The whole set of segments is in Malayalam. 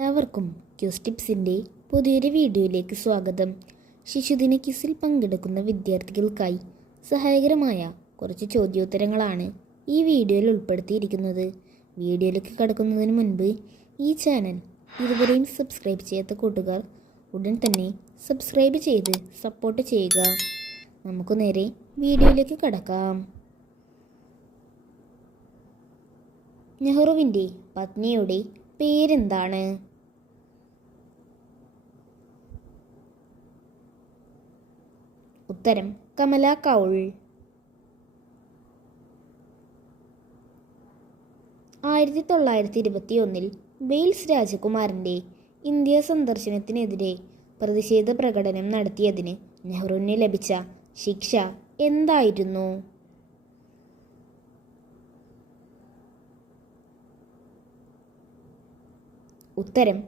എല്ലാവർക്കും ക്യൂസ് ടിപ്സിൻ്റെ പുതിയൊരു വീഡിയോയിലേക്ക് സ്വാഗതം. ശിശുദിന ക്യൂസിൽ പങ്കെടുക്കുന്ന വിദ്യാർത്ഥികൾക്കായി സഹായകരമായ കുറച്ച് ചോദ്യോത്തരങ്ങളാണ് ഈ വീഡിയോയിൽ ഉൾപ്പെടുത്തിയിരിക്കുന്നത്. വീഡിയോയിലേക്ക് കടക്കുന്നതിന് മുൻപ് ഈ ചാനൽ ഇതുവരെയും സബ്സ്ക്രൈബ് ചെയ്യാത്ത കൂട്ടുകാർ ഉടൻ തന്നെ സബ്സ്ക്രൈബ് ചെയ്ത് സപ്പോർട്ട് ചെയ്യുക. നമുക്ക് നേരെ വീഡിയോയിലേക്ക് കടക്കാം. നെഹ്റുവിൻ്റെ പത്നിയുടെ പേരെന്താണ്? ഉത്തരം കമല കൗൾ. 1921 വെയിൽസ് രാജകുമാരൻ്റെ ഇന്ത്യ സന്ദർശനത്തിനെതിരെ പ്രതിഷേധ പ്രകടനം നടത്തിയതിന് നെഹ്റുവിന് ലഭിച്ച ശിക്ഷ എന്തായിരുന്നു? ഉത്തരം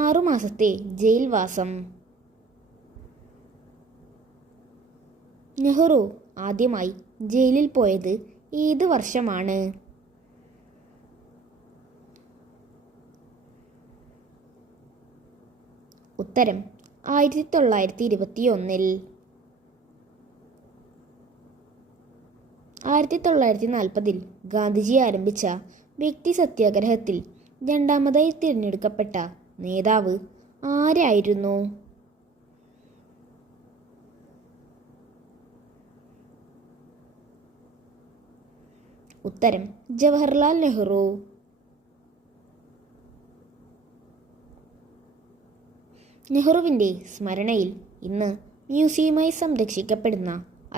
6 മാസത്തെ ജയിൽവാസം. നെഹ്റു ആദ്യമായി ജയിലിൽ പോയത് ഏത് വർഷമാണ്? ഉത്തരം 1921. 1940 ഗാന്ധിജി ആരംഭിച്ച വ്യക്തി സത്യാഗ്രഹത്തിൽ രണ്ടാമതായി തിരഞ്ഞെടുക്കപ്പെട്ട നേതാവ് ആരായിരുന്നു? ഉത്തരം ജവഹർലാൽ നെഹ്റു. നെഹ്റുവിൻ്റെ സ്മരണയിൽ ഇന്ന് മ്യൂസിയമായി സംരക്ഷിക്കപ്പെടുന്ന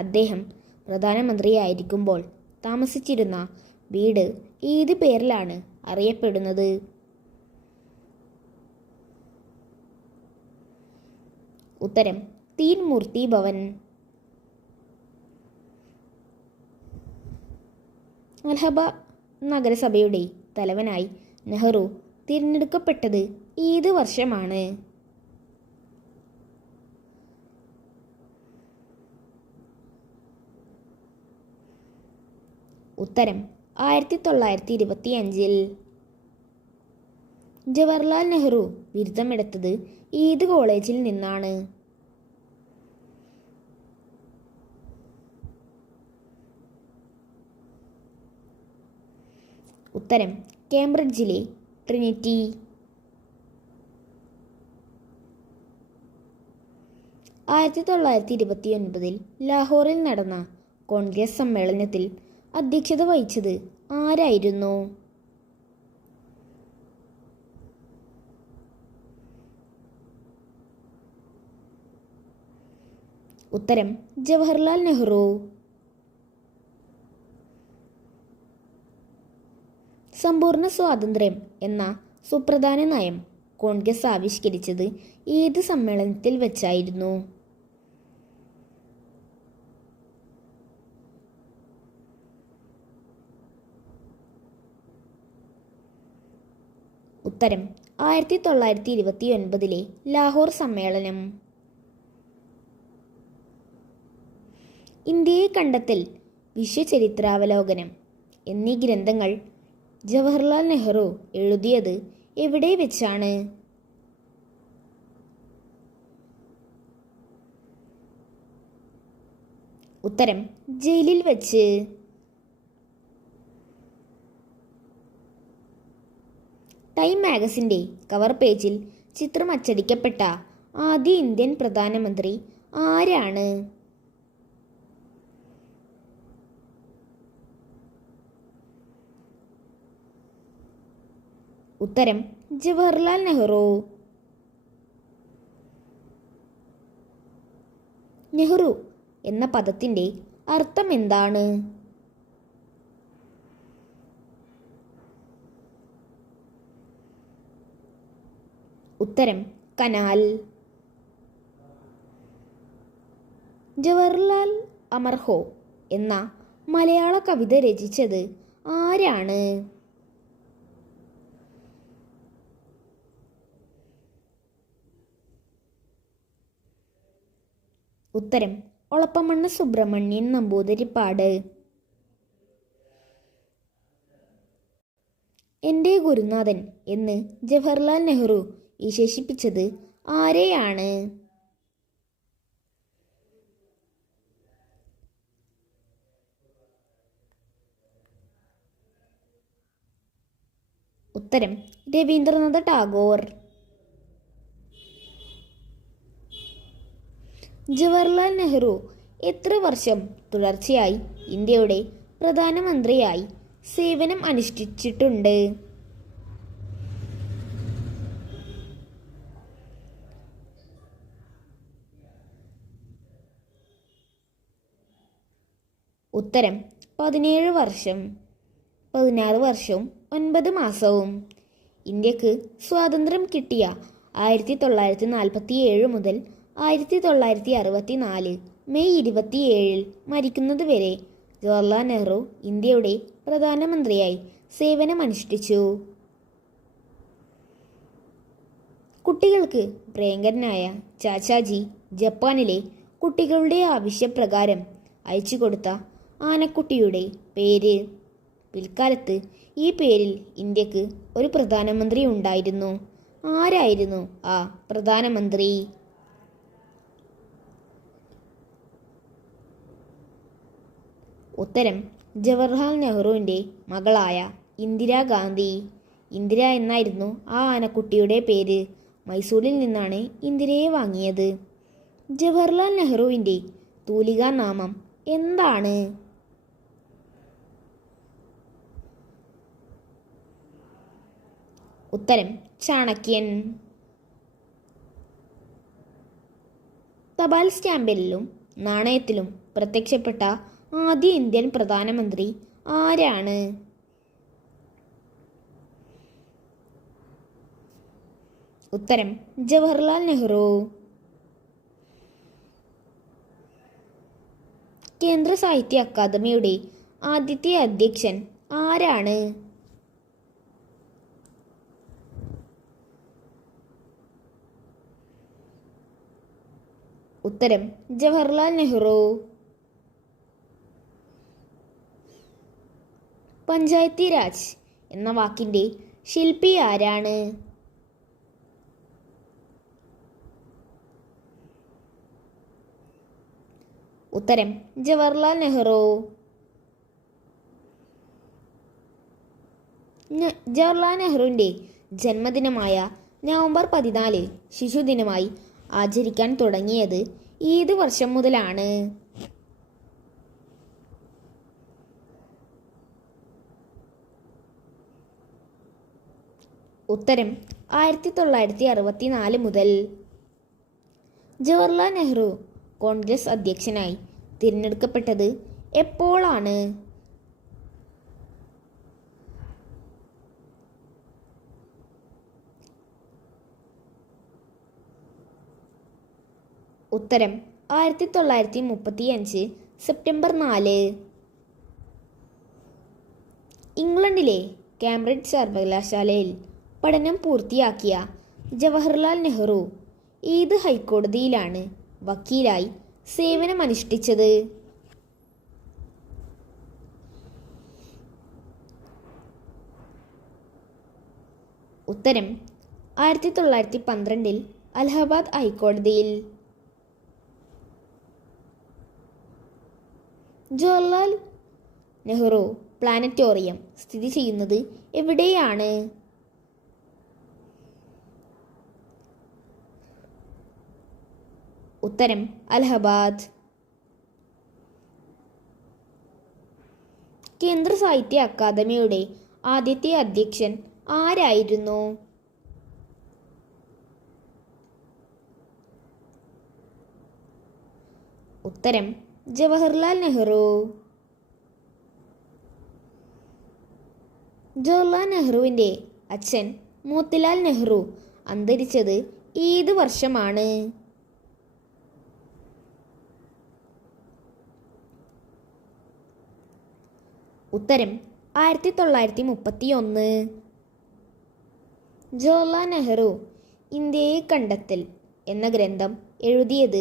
അദ്ദേഹം പ്രധാനമന്ത്രിയായിരിക്കുമ്പോൾ താമസിച്ചിരുന്ന വീട് ഏത് പേരിലാണ് അറിയപ്പെടുന്നത്? ഉത്തരം തീൻ മൂർത്തി ഭവൻ. അലഹബാദ് നഗരസഭയുടെ തലവനായി നെഹ്റു തിരഞ്ഞെടുക്കപ്പെട്ടത് ഏത് വർഷമാണ്? ഉത്തരം 1925. ജവഹർലാൽ നെഹ്റു ബിരുദമെടുത്തത് ഏത് കോളേജിൽ നിന്നാണ്? ഉത്തരം കേംബ്രിഡ്ജിലെ ട്രിനിറ്റി. 1929 ലാഹോറിൽ നടന്ന കോൺഗ്രസ് സമ്മേളനത്തിൽ അധ്യക്ഷത വഹിച്ചത് ആരായിരുന്നു? ഉത്തരം ജവഹർലാൽ നെഹ്റു. സമ്പൂർണ്ണ സ്വാതന്ത്ര്യം എന്ന സുപ്രധാന നയം കോൺഗ്രസ് ആവിഷ്കരിച്ചത് ഏത് സമ്മേളനത്തിൽ വെച്ചായിരുന്നു? ഉത്തരം 1929 ലാഹോർ സമ്മേളനം. ഇന്ത്യയെ കണ്ടെത്തൽ, വിശ്വചരിത്രാവലോകനം എന്നീ ഗ്രന്ഥങ്ങൾ ജവഹർലാൽ നെഹ്റു എഴുതിയത് എവിടെ വെച്ചാണ്? ഉത്തരം ജയിലിൽ വെച്ച്. ടൈം മാഗസിൻ്റെ കവർ പേജിൽ ചിത്രം അച്ചടിക്കപ്പെട്ട ആദ്യ ഇന്ത്യൻ പ്രധാനമന്ത്രി ആരാണ്? ഉത്തരം ജവഹർലാൽ നെഹ്റു. നെഹ്റു എന്ന പദത്തിൻ്റെ അർത്ഥം എന്താണ്? ഉത്തരം കനാൽ. ജവഹർലാൽ അമർഹോ എന്ന മലയാള കവിത രചിച്ചത് ആരാണ്? ഉത്തരം ഒളപ്പമണ്ണ സുബ്രഹ്മണ്യൻ നമ്പൂതിരിപ്പാട്. എൻ്റെ ഗുരുനാഥൻ എന്ന് ജവഹർലാൽ നെഹ്റു വിശേഷിപ്പിച്ചത് ആരെയാണ്? ഉത്തരം രവീന്ദ്രനാഥ ടാഗോർ. ജവഹർലാൽ നെഹ്റു എത്ര വർഷം തുടർച്ചയായി ഇന്ത്യയുടെ പ്രധാനമന്ത്രിയായി സേവനം അനുഷ്ഠിച്ചിട്ടുണ്ട്? ഉത്തരം 17 വർഷം, 16 വർഷവും 9 മാസവും. ഇന്ത്യക്ക് സ്വാതന്ത്ര്യം കിട്ടിയ 1947 മുതൽ 1964 മെയ് 27 മരിക്കുന്നത് വരെ ജവഹർലാൽ നെഹ്റു ഇന്ത്യയുടെ പ്രധാനമന്ത്രിയായി സേവനമനുഷ്ഠിച്ചു. കുട്ടികൾക്ക് പ്രിയങ്കരനായ ചാച്ചാജി ജപ്പാനിലെ കുട്ടികളുടെ ആവശ്യപ്രകാരം അയച്ചുകൊടുത്ത ആനക്കുട്ടിയുടെ പേര്? പിൽക്കാലത്ത് ഈ പേരിൽ ഇന്ത്യക്ക് ഒരു പ്രധാനമന്ത്രി ഉണ്ടായിരുന്നു. ആരായിരുന്നു ആ പ്രധാനമന്ത്രി? ഉത്തരം ജവഹർലാൽ നെഹ്റുവിൻ്റെ മകളായ ഇന്ദിരാഗാന്ധി. ഇന്ദിര എന്നായിരുന്നു ആ ആനക്കുട്ടിയുടെ പേര്. മൈസൂരിൽ നിന്നാണ് ഇന്ദിരയെ വാങ്ങിയത്. ജവഹർലാൽ നെഹ്റുവിൻ്റെ തൂലികാ നാമം എന്താണ്? ഉത്തരം ചാണക്യൻ. തപാൽ സ്റ്റാമ്പിലും നാണയത്തിലും പ്രത്യക്ഷപ്പെട്ട ആദ്യ ഇന്ത്യൻ പ്രധാനമന്ത്രി ആരാണ്? ഉത്തരം ജവഹർലാൽ നെഹ്റു. കേന്ദ്ര സാഹിത്യ അക്കാദമിയുടെ ആദ്യത്തെ അധ്യക്ഷൻ ആരാണ്? ഉത്തരം ജവഹർലാൽ നെഹ്റു. പഞ്ചായത്തി രാജ് എന്ന വാക്കിൻ്റെ ശില്പി ആരാണ്? ഉത്തരം ജവഹർലാൽ നെഹ്റു. ജവഹർലാൽ നെഹ്റുവിൻ്റെ ജന്മദിനമായ നവംബർ 14 ശിശുദിനമായി ആചരിക്കാൻ തുടങ്ങിയത് ഏത് വർഷം മുതലാണ്? ഉത്തരം 1964 മുതൽ. ജവഹർലാൽ നെഹ്റു കോൺഗ്രസ് അധ്യക്ഷനായി തിരഞ്ഞെടുക്കപ്പെട്ടത് എപ്പോഴാണ്? ഉത്തരം 1935 സെപ്റ്റംബർ 4. ഇംഗ്ലണ്ടിലെ കേംബ്രിഡ്ജ് സർവകലാശാലയിൽ പഠനം പൂർത്തിയാക്കിയ ജവഹർലാൽ നെഹ്റു ഏത് ഹൈക്കോടതിയിലാണ് വക്കീലായി സേവനമനുഷ്ഠിച്ചത്? ഉത്തരം 1912 അലഹബാദ് ഹൈക്കോടതിയിൽ. ജവഹർലാൽ നെഹ്റു പ്ലാനറ്റോറിയം സ്ഥിതി ചെയ്യുന്നത് എവിടെയാണ്? ഉത്തരം അലഹബാദ്. കേന്ദ്ര സാഹിത്യ അക്കാദമിയുടെ ആദ്യത്തെ അധ്യക്ഷൻ ആരായിരുന്നു? ഉത്തരം ജവഹർലാൽ നെഹ്റു. ജവഹർലാൽ നെഹ്റുവിൻ്റെ അച്ഛൻ മോത്തിലാൽ നെഹ്റു അന്തരിച്ചത് ഏത് വർഷമാണ്? ഉത്തരം 1931. ജവഹർലാൽ നെഹ്റു ഇന്ത്യയെ കണ്ടെത്തൽ എന്ന ഗ്രന്ഥം എഴുതിയത്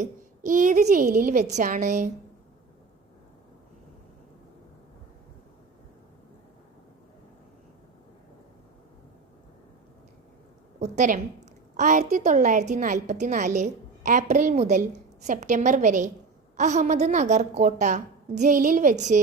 ഏത് ജയിലിൽ വെച്ചാണ്? ഉത്തരം 1944 ഏപ്രിൽ മുതൽ സെപ്റ്റംബർ വരെ അഹമ്മദ് നഗർ കോട്ട ജയിലിൽ വെച്ച്